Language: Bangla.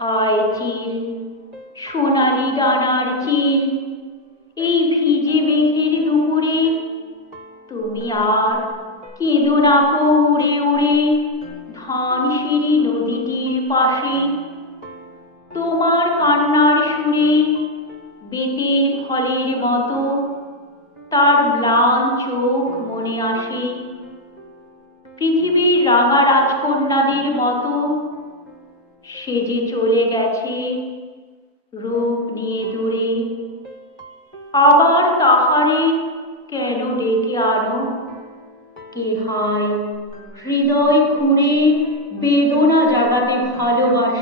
হায় চিল, সোনালি ডানার চিল, এই ভিজে মেঘের দুপুরে তুমি আর কেঁদো না কো উড়ে উড়ে ধানসিঁড়ি নদীটির পাশে। তোমার কান্নার সুরে বেতের ফলের মতো তার ম্লান চোখ মনে আসে। পৃথিবীর রাঙা রাজকন্যাদের মতো সে যে চলে গেছে রূপ নিয়ে দূরে। আবার তাহারে কেন ডেকে আনো? কে হায় হৃদয় খুঁড়ে বেদনা জাগাতে ভালোবাসে।